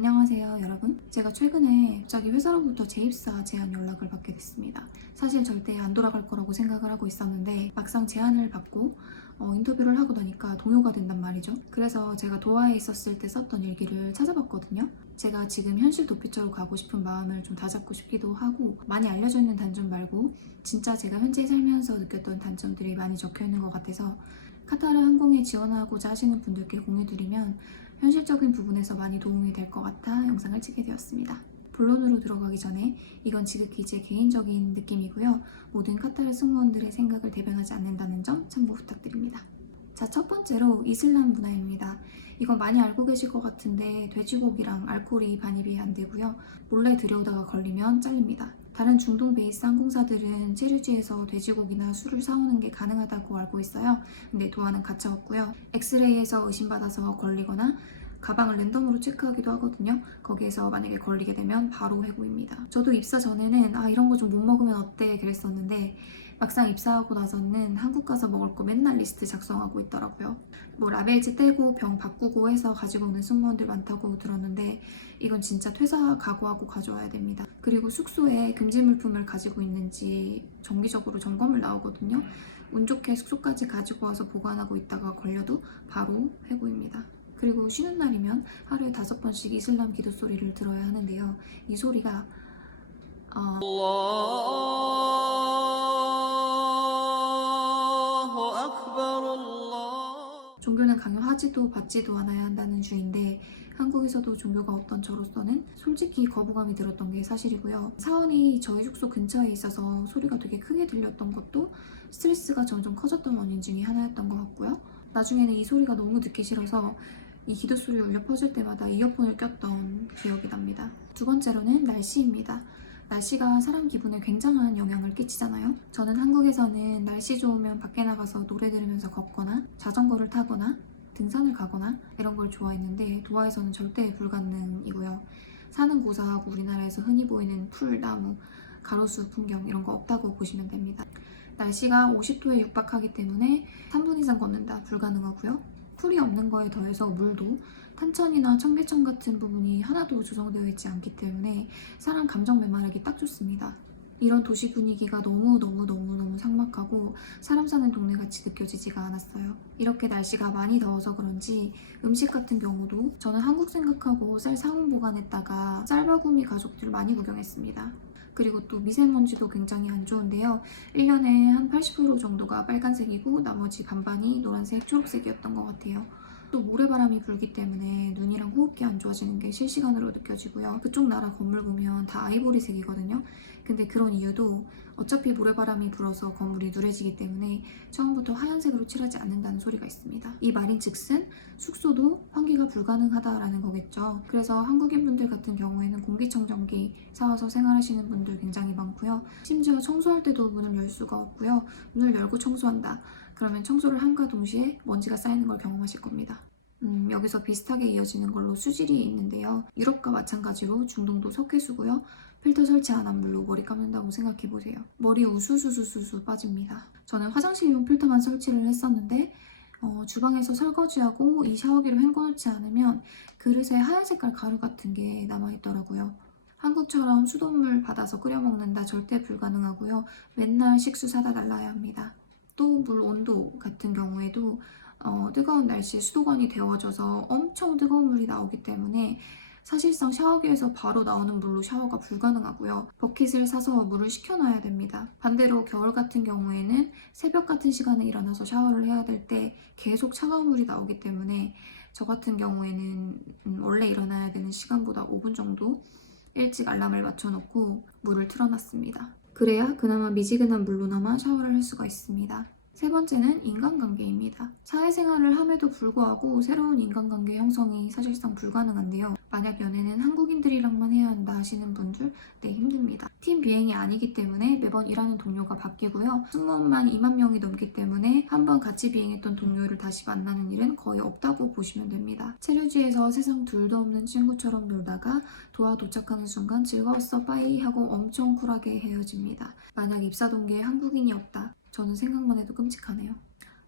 안녕하세요 여러분. 제가 최근에 갑자기 회사로부터 재입사 제안 연락을 받게 됐습니다. 사실 절대 안 돌아갈 거라고 생각을 하고 있었는데 막상 제안을 받고 인터뷰를 하고 나니까 동요가 된단 말이죠. 그래서 제가 도하에 있었을 때 썼던 일기를 찾아봤거든요. 제가 지금 현실 도피처로 가고 싶은 마음을 좀 다잡고 싶기도 하고, 많이 알려져 있는 단점 말고 진짜 제가 현재 살면서 느꼈던 단점들이 많이 적혀 있는 것 같아서 카타르 항공에 지원하고자 하시는 분들께 공유드리면 현실적인 부분에서 많이 도움이 될 것 같아 영상을 찍게 되었습니다. 본론으로 들어가기 전에 이건 지극히 제 개인적인 느낌이고요. 모든 카타르 승무원들의 생각을 대변하지 않는다는 점 참고 부탁드립니다. 자, 첫 번째로 이슬람 문화입니다. 이건 많이 알고 계실 것 같은데 돼지고기랑 알코올이 반입이 안 되고요. 몰래 들여오다가 걸리면 잘립니다. 다른 중동 베이스 항공사들은 체류지에서 돼지고기나 술을 사오는 게 가능하다고 알고 있어요. 근데 도하는 가차 없고요. 엑스레이에서 의심받아서 걸리거나 가방을 랜덤으로 체크하기도 하거든요. 거기에서 만약에 걸리게 되면 바로 해고입니다. 저도 입사 전에는 이런 거 좀 못 먹으면 어때 그랬었는데 막상 입사하고 나서는 한국 가서 먹을 거 맨날 리스트 작성하고 있더라고요. 뭐 라벨지 떼고 병 바꾸고 해서 가지고 오는 승무원들 많다고 들었는데 이건 진짜 퇴사 각오하고 가져와야 됩니다. 그리고 숙소에 금지 물품을 가지고 있는지 정기적으로 점검을 나오거든요. 운 좋게 숙소까지 가지고 와서 보관하고 있다가 걸려도 바로 해고입니다. 그리고 쉬는 날이면 하루에 5번씩 이슬람 기도 소리를 들어야 하는데요. 이 소리가 종교는 강요하지도 받지도 않아야 한다는 주인데 한국에서도 종교가 없던 저로서는 솔직히 거부감이 들었던 게 사실이고요. 사원이 저희 숙소 근처에 있어서 소리가 되게 크게 들렸던 것도 스트레스가 점점 커졌던 원인 중에 하나였던 것 같고요. 나중에는 이 소리가 너무 듣기 싫어서 이 기도 소리 울려 퍼질 때마다 이어폰을 꼈던 기억이 납니다. 두 번째로는 날씨입니다. 날씨가 사람 기분에 굉장한 영향을 끼치잖아요. 저는 한국에서는 날씨 좋으면 밖에 나가서 노래 들으면서 걷거나 자전거를 타거나 등산을 가거나 이런 걸 좋아했는데 도하에서는 절대 불가능이고요. 사는 고사하고 우리나라에서 흔히 보이는 풀, 나무, 가로수 풍경 이런 거 없다고 보시면 됩니다. 날씨가 50도에 육박하기 때문에 3분 이상 걷는다 불가능하고요. 풀이 없는 거에 더해서 물도 탄천이나 청계천 같은 부분이 하나도 조성되어 있지 않기 때문에 사람 감정 메마르기 딱 좋습니다. 이런 도시 분위기가 너무 삭막하고 사람 사는 동네 같이 느껴지지가 않았어요. 이렇게 날씨가 많이 더워서 그런지 음식 같은 경우도 저는 한국 생각하고 쌀 상온 보관했다가 쌀바구미 가족들 많이 구경했습니다. 그리고 또 미세먼지도 굉장히 안 좋은데요. 1년에 한 80% 정도가 빨간색이고 나머지 반반이 노란색, 초록색이었던 것 같아요. 또 모래바람이 불기 때문에 눈이랑 호흡기 안 좋아지는 게 실시간으로 느껴지고요. 그쪽 나라 건물 보면 다 아이보리색이거든요. 근데 그런 이유도 어차피 모래바람이 불어서 건물이 누래지기 때문에 처음부터 하얀색으로 칠하지 않는다는 소리가 있습니다. 이 말인즉슨 숙소도 환기가 불가능하다라는 거겠죠. 그래서 한국인분들 같은 경우에는 공기청정기 사와서 생활하시는 분들 굉장히 많고요. 심지어 청소할 때도 문을 열 수가 없고요. 문을 열고 청소한다. 그러면 청소를 함과 동시에 먼지가 쌓이는 걸 경험하실 겁니다. 여기서 비슷하게 이어지는 걸로 수질이 있는데요. 유럽과 마찬가지로 중동도 석회수고요. 필터 설치 안 한 물로 머리 감는다고 생각해보세요. 머리 우수수수수수 빠집니다. 저는 화장실용 필터만 설치를 했었는데 주방에서 설거지하고 이 샤워기를 헹궈놓지 않으면 그릇에 하얀 색깔 가루 같은 게 남아있더라고요. 한국처럼 수돗물 받아서 끓여 먹는다 절대 불가능하고요. 맨날 식수 사다 달라야 합니다. 또 물 온도 같은 경우에도 뜨거운 날씨에 수도관이 데워져서 엄청 뜨거운 물이 나오기 때문에 사실상 샤워기에서 바로 나오는 물로 샤워가 불가능하고요. 버킷을 사서 물을 식혀놔야 됩니다. 반대로 겨울 같은 경우에는 새벽 같은 시간에 일어나서 샤워를 해야 될 때 계속 차가운 물이 나오기 때문에 저 같은 경우에는 원래 일어나야 되는 시간보다 5분 정도 일찍 알람을 맞춰놓고 물을 틀어놨습니다. 그래야 그나마 미지근한 물로나마 샤워를 할 수가 있습니다. 세 번째는 인간관계입니다. 사회생활을 함에도 불구하고 새로운 인간관계 형성이 사실상 불가능한데요. 만약 연애는 한국인들이랑만 해야 한다 하시는 분들 힘듭니다. 팀 비행이 아니기 때문에 매번 일하는 동료가 바뀌고요. 승무원만 2만 명이 넘기 때문에 한번 같이 비행했던 동료를 다시 만나는 일은 거의 없다고 보시면 됩니다. 체류지에서 세상 둘도 없는 친구처럼 놀다가 도하 도착하는 순간 즐거웠어 빠이 하고 엄청 쿨하게 헤어집니다. 만약 입사 동기에 한국인이 없다. 저는 생각만 해도 끔찍하네요.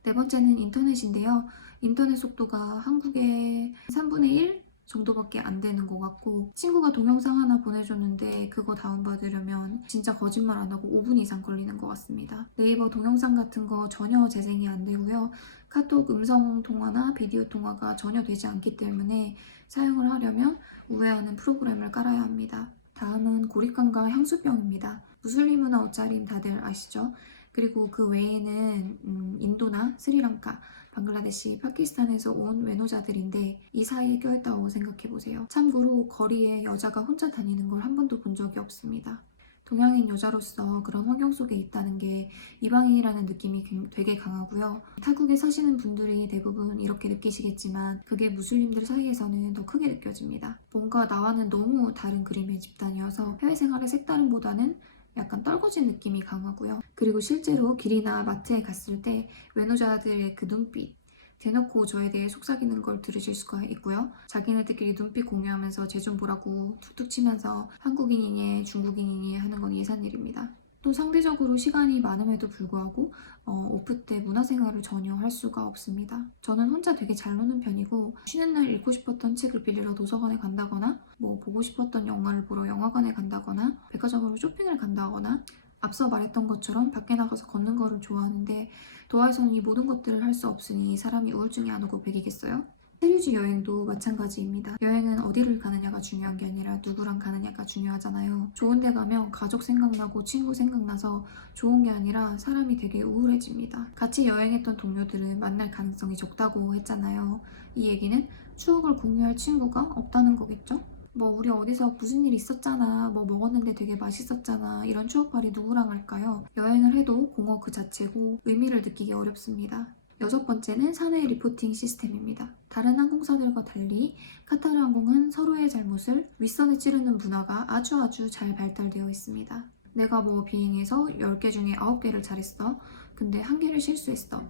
네 번째는 인터넷인데요. 인터넷 속도가 한국의 3분의 1 정도밖에 안 되는 것 같고, 친구가 동영상 하나 보내줬는데 그거 다운받으려면 진짜 거짓말 안 하고 5분 이상 걸리는 것 같습니다. 네이버 동영상 같은 거 전혀 재생이 안 되고요. 카톡 음성 통화나 비디오 통화가 전혀 되지 않기 때문에 사용을 하려면 우회하는 프로그램을 깔아야 합니다. 다음은 고립감과 향수병입니다. 무슬림이나 옷차림 다들 아시죠? 그리고 그 외에는 인도나 스리랑카, 방글라데시, 파키스탄에서 온 외노자들인데 이 사이에 껴있다고 생각해보세요. 참고로 거리에 여자가 혼자 다니는 걸 한 번도 본 적이 없습니다. 동양인 여자로서 그런 환경 속에 있다는 게 이방인이라는 느낌이 되게 강하고요. 타국에 사시는 분들이 대부분 이렇게 느끼시겠지만 그게 무슬림들 사이에서는 더 크게 느껴집니다. 뭔가 나와는 너무 다른 그림의 집단이어서 해외 생활의 색다름보다는 약간 떨궈진 느낌이 강하고요. 그리고 실제로 길이나 마트에 갔을 때 외노자들의 그 눈빛, 대놓고 저에 대해 속삭이는 걸 들으실 수가 있고요. 자기네들끼리 눈빛 공유하면서 쟤 좀 보라고 툭툭 치면서 한국인이니 중국인이니 하는 건 예산일입니다. 또 상대적으로 시간이 많음에도 불구하고 오프 때 문화생활을 전혀 할 수가 없습니다. 저는 혼자 되게 잘 노는 편이고 쉬는 날 읽고 싶었던 책을 빌리러 도서관에 간다거나 보고 싶었던 영화를 보러 영화관에 간다거나 백화점으로 쇼핑을 간다거나 앞서 말했던 것처럼 밖에 나가서 걷는 거를 좋아하는데 도하에서는 이 모든 것들을 할 수 없으니 사람이 우울증이 안 오고 백이겠어요? 세류지 여행도 마찬가지입니다. 여행은 어디를 가느냐가 중요한 게 아니라 누구랑 가느냐가 중요하잖아요. 좋은 데 가면 가족 생각나고 친구 생각나서 좋은 게 아니라 사람이 되게 우울해집니다. 같이 여행했던 동료들은 만날 가능성이 적다고 했잖아요. 이 얘기는 추억을 공유할 친구가 없다는 거겠죠? 우리 어디서 무슨 일 있었잖아, 먹었는데 되게 맛있었잖아, 이런 추억팔이 누구랑 할까요? 여행을 해도 공허 그 자체고 의미를 느끼기 어렵습니다. 여섯 번째는 사내 리포팅 시스템입니다. 다른 항공사들과 달리 카타르 항공은 서로의 잘못을 윗선에 찌르는 문화가 아주 잘 발달되어 있습니다. 내가 비행에서 10개 중에 9개를 잘했어. 근데 1개를 실수했어.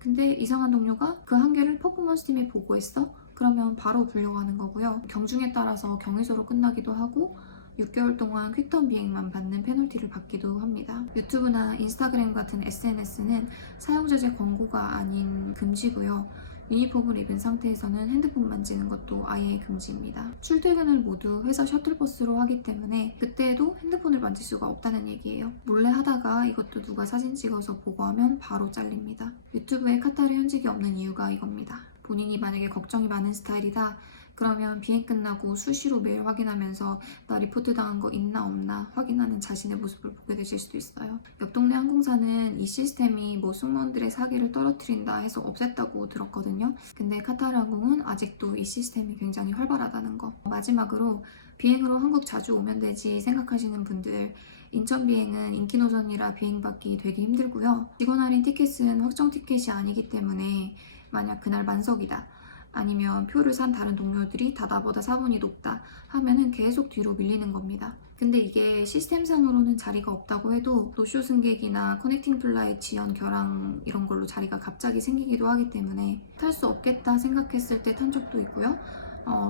근데 이상한 동료가 그 1개를 퍼포먼스 팀에 보고했어? 그러면 바로 불려가는 거고요. 경중에 따라서 경유소로 끝나기도 하고 6개월 동안 퀵턴 비행만 받는 페널티를 받기도 합니다. 유튜브나 인스타그램 같은 SNS는 사용자재 광고가 아닌 금지고요. 유니폼을 입은 상태에서는 핸드폰 만지는 것도 아예 금지입니다. 출퇴근을 모두 회사 셔틀버스로 하기 때문에 그때에도 핸드폰을 만질 수가 없다는 얘기예요. 몰래 하다가 이것도 누가 사진 찍어서 보고하면 바로 잘립니다. 유튜브에 카타르 현직이 없는 이유가 이겁니다. 본인이 만약에 걱정이 많은 스타일이다, 그러면 비행 끝나고 수시로 매일 확인하면서 나 리포트 당한 거 있나 없나 확인하는 자신의 모습을 보게 되실 수도 있어요. 옆 동네 항공사는 이 시스템이 승무원들의 사기를 떨어뜨린다 해서 없앴다고 들었거든요. 근데 카타르 항공은 아직도 이 시스템이 굉장히 활발하다는 거. 마지막으로 비행으로 한국 자주 오면 되지 생각하시는 분들, 인천 비행은 인기 노선이라 비행받기 되게 힘들고요. 직원 할인 티켓은 확정 티켓이 아니기 때문에 만약 그날 만석이다, 아니면 표를 산 다른 동료들이 다 나보다 사본이 높다 하면은 계속 뒤로 밀리는 겁니다. 근데 이게 시스템상으로는 자리가 없다고 해도 노쇼 승객이나 커넥팅 플라잇 지연 결항 이런 걸로 자리가 갑자기 생기기도 하기 때문에 탈 수 없겠다 생각했을 때 탄 적도 있고요.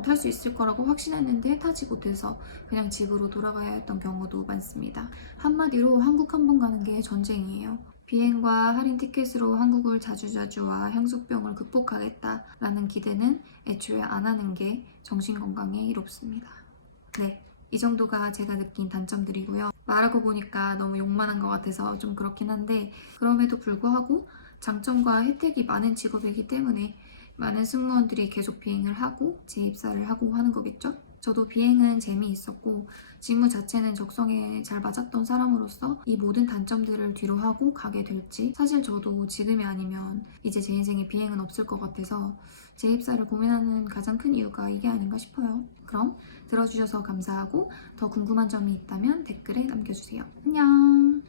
탈 수 있을 거라고 확신했는데 타지 못해서 그냥 집으로 돌아가야 했던 경우도 많습니다. 한마디로 한국 한 번 가는 게 전쟁이에요. 비행과 할인 티켓으로 한국을 자주와 향수병을 극복하겠다라는 기대는 애초에 안 하는 게 정신건강에 이롭습니다. 네, 이 정도가 제가 느낀 단점들이고요. 말하고 보니까 너무 욕만한 것 같아서 좀 그렇긴 한데 그럼에도 불구하고 장점과 혜택이 많은 직업이기 때문에 많은 승무원들이 계속 비행을 하고 재입사를 하고 하는 거겠죠? 저도 비행은 재미있었고 직무 자체는 적성에 잘 맞았던 사람으로서 이 모든 단점들을 뒤로하고 가게 될지 사실 저도 지금이 아니면 이제 제 인생에 비행은 없을 것 같아서 재입사를 고민하는 가장 큰 이유가 이게 아닌가 싶어요. 그럼 들어주셔서 감사하고 더 궁금한 점이 있다면 댓글에 남겨주세요. 안녕.